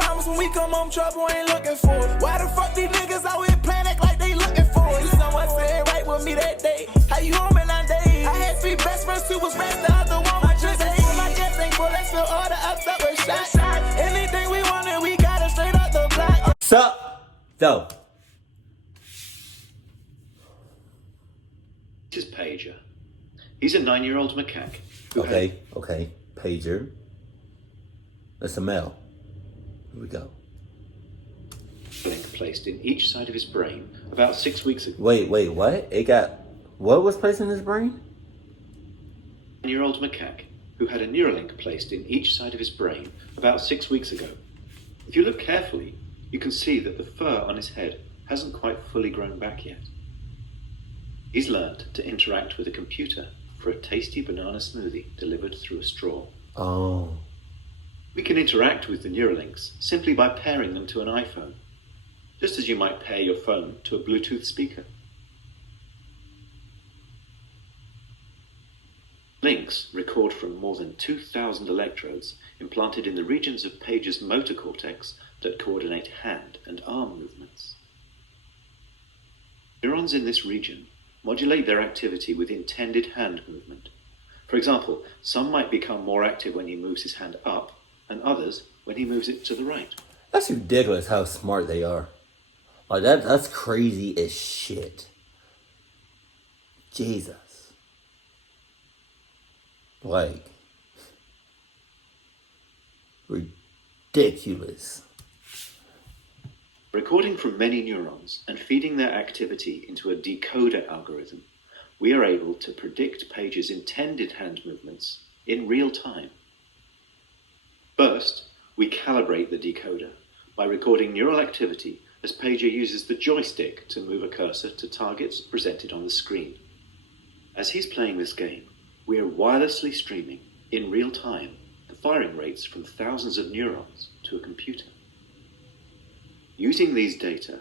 promise when we come home, trouble ain't looking for it. Why the fuck these niggas always playing act like they looking for it? Someone said right with me that day. How you home in 9 days? I had 3 best friends, 2 was rats, the other one was just days. My jet ain't full, let's fill all the ups up with shots. Anything we wanted, we got it straight up the block. Sup, though. This is Pager. He's a 9-year-old macaque. Okay. Pager. That's a male. Here we go. Link placed in each side of his brain about 6 weeks ago. Wait, what? What was placed in his brain? 9-year-old macaque who had a Neuralink placed in each side of his brain about 6 weeks ago. If you look carefully, you can see that the fur on his head hasn't quite fully grown back yet. He's learned to interact with a computer for a tasty banana smoothie delivered through a straw. Oh. We can interact with the Neuralinks simply by pairing them to an iPhone, just as you might pair your phone to a Bluetooth speaker. Links record from more than 2,000 electrodes implanted in the regions of Pager's motor cortex that coordinate hand and arm movements. Neurons in this region modulate their activity with intended hand movement. For example, some might become more active when he moves his hand up, and others when he moves it to the right. That's ridiculous how smart they are. Like, that's crazy as shit. Jesus. Like, ridiculous. Recording from many neurons and feeding their activity into a decoder algorithm, we are able to predict Pager's intended hand movements in real time. First, we calibrate the decoder by recording neural activity as Pager uses the joystick to move a cursor to targets presented on the screen. As he's playing this game, we are wirelessly streaming, in real time, the firing rates from thousands of neurons to a computer. Using these data,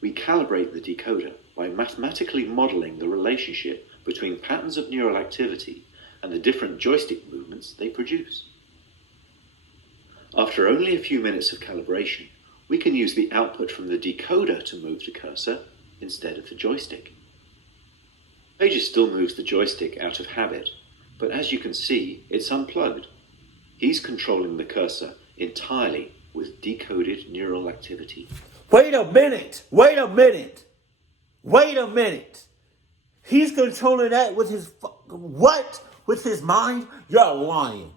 we calibrate the decoder by mathematically modeling the relationship between patterns of neural activity and the different joystick movements they produce. After only a few minutes of calibration, we can use the output from the decoder to move the cursor instead of the joystick. Pager still moves the joystick out of habit, but as you can see, it's unplugged. He's controlling the cursor entirely with decoded neural activity. Wait a minute. He's controlling that with his... What? With his mind? You're lying.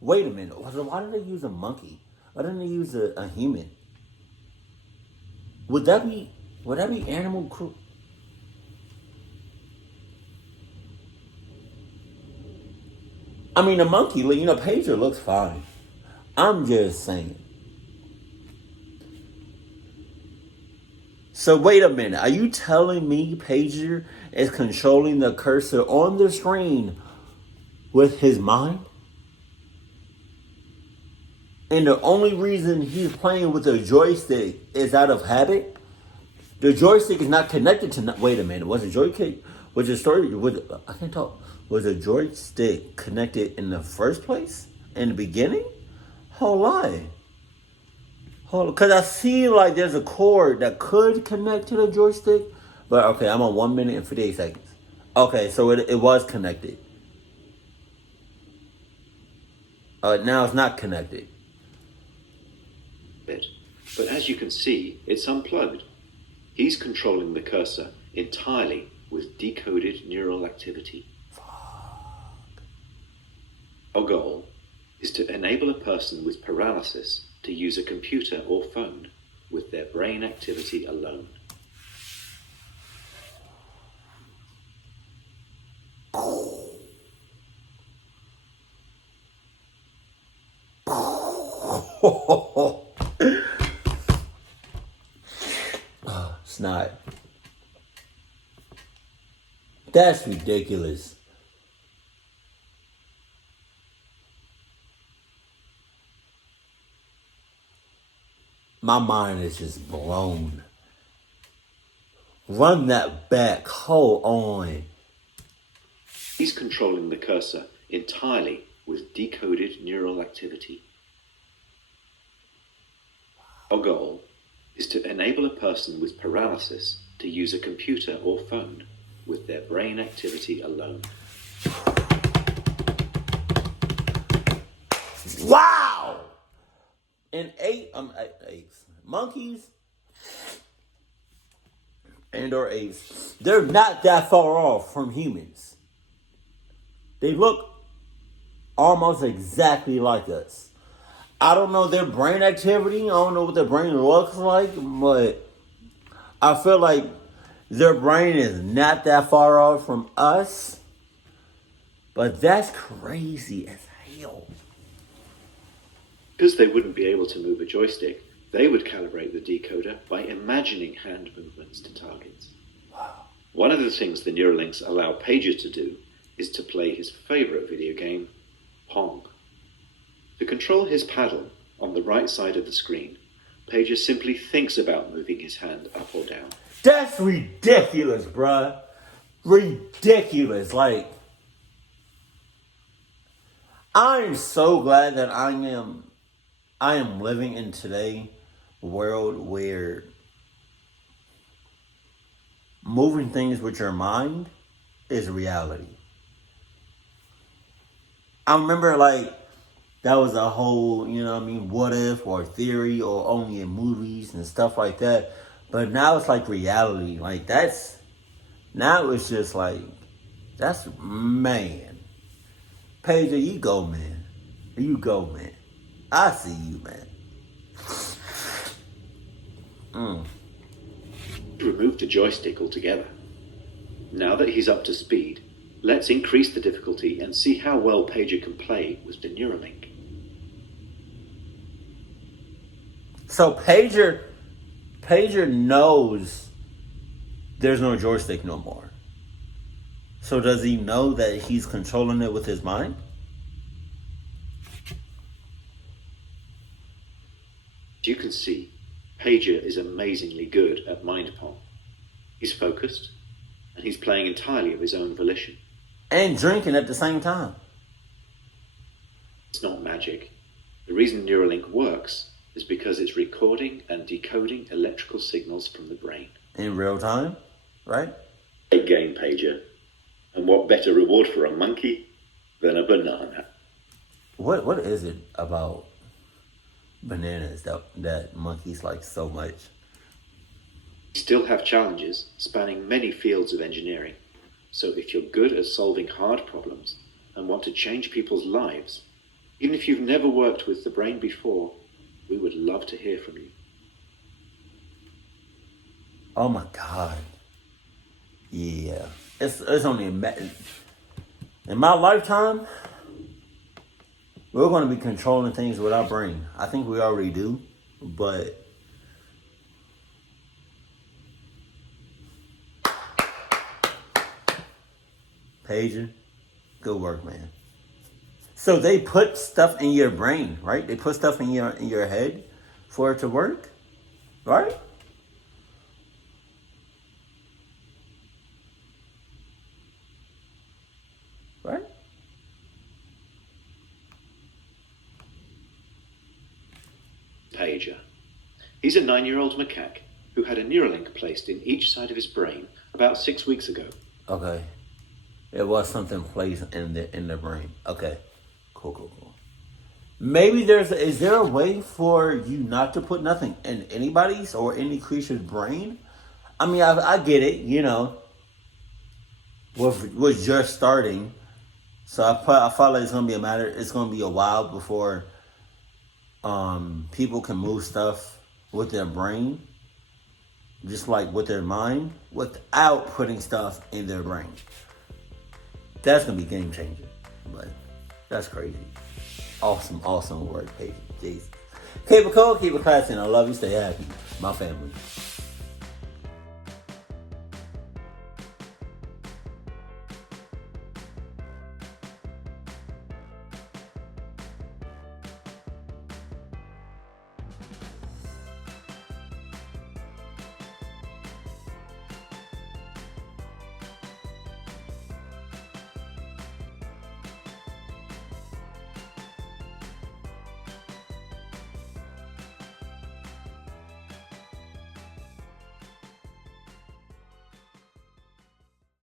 Wait a minute. Why did they use a monkey? Why didn't they use a human? Would that be animal cruel? I mean, the monkey, Pager looks fine. I'm just saying. So wait a minute. Are you telling me Pager is controlling the cursor on the screen with his mind? And the only reason he's playing with the joystick is out of habit? The joystick is not connected to... Wait a minute. Was the joystick... I can't talk. Was a joystick connected in the first place? In the beginning? Hold on. Because I see like there's a cord that could connect to the joystick. But okay, I'm on 1 minute and 58 seconds. Okay, so it was connected. Now it's not connected. But as you can see, it's unplugged. He's controlling the cursor entirely with decoded neural activity. Our goal is to enable a person with paralysis to use a computer or phone with their brain activity alone. Snot. That's ridiculous. My mind is just blown. Run that back. Hold on. He's controlling the cursor entirely with decoded neural activity. Our goal is to enable a person with paralysis to use a computer or phone with their brain activity alone. Wow! And monkeys and/or apes, they're not that far off from humans. They look almost exactly like us. I don't know their brain activity. I don't know what their brain looks like, but I feel like their brain is not that far off from us. But that's crazy as hell. Because they wouldn't be able to move a joystick, they would calibrate the decoder by imagining hand movements to targets. Wow. One of the things the Neuralinks allow Pager to do is to play his favorite video game, Pong. To control his paddle on the right side of the screen, Pager simply thinks about moving his hand up or down. That's ridiculous, bruh. Ridiculous. Like, I am so glad that I am living in today's world where moving things with your mind is reality. I remember, like, that was a whole, what if or theory or only in movies and stuff like that. But now it's like reality. Like, now it's just like, man. Pager, you go, man. You go, man. I see you, man. Remove the joystick altogether. Now that he's up to speed, let's increase the difficulty and see how well Pager can play with the Neuralink. So Pager knows there's no joystick no more. So does he know that he's controlling it with his mind? As you can see, Pager is amazingly good at MindPong. He's focused, and he's playing entirely of his own volition. And drinking at the same time. It's not magic. The reason Neuralink works is because it's recording and decoding electrical signals from the brain. In real time, right? Great game, Pager. And what better reward for a monkey than a banana? What is it about bananas that monkeys like so much? We still have challenges spanning many fields of engineering. So if you're good at solving hard problems and want to change people's lives, even if you've never worked with the brain before, we would love to hear from you. Oh my God. Yeah. It's only in my lifetime, we're going to be controlling things with our brain. I think we already do, but Pager, good work, man. So they put stuff in your brain, right? They put stuff in your head for it to work, right? Right? Pager. He's a 9-year-old macaque who had a Neuralink placed in each side of his brain about 6 weeks ago. Okay. It was something placed in the brain. Okay. Cool. Maybe is there a way for you not to put nothing in anybody's or any creature's brain? I mean, I get it, with just starting. So I feel like it's gonna be it's gonna be a while before people can move stuff with their brain, just like with their mind, without putting stuff in their brain. That's gonna be game changing, but that's crazy. Awesome work, Paige. Jesus. Keep it cool, keep it classy, and I love you. Stay happy, my family.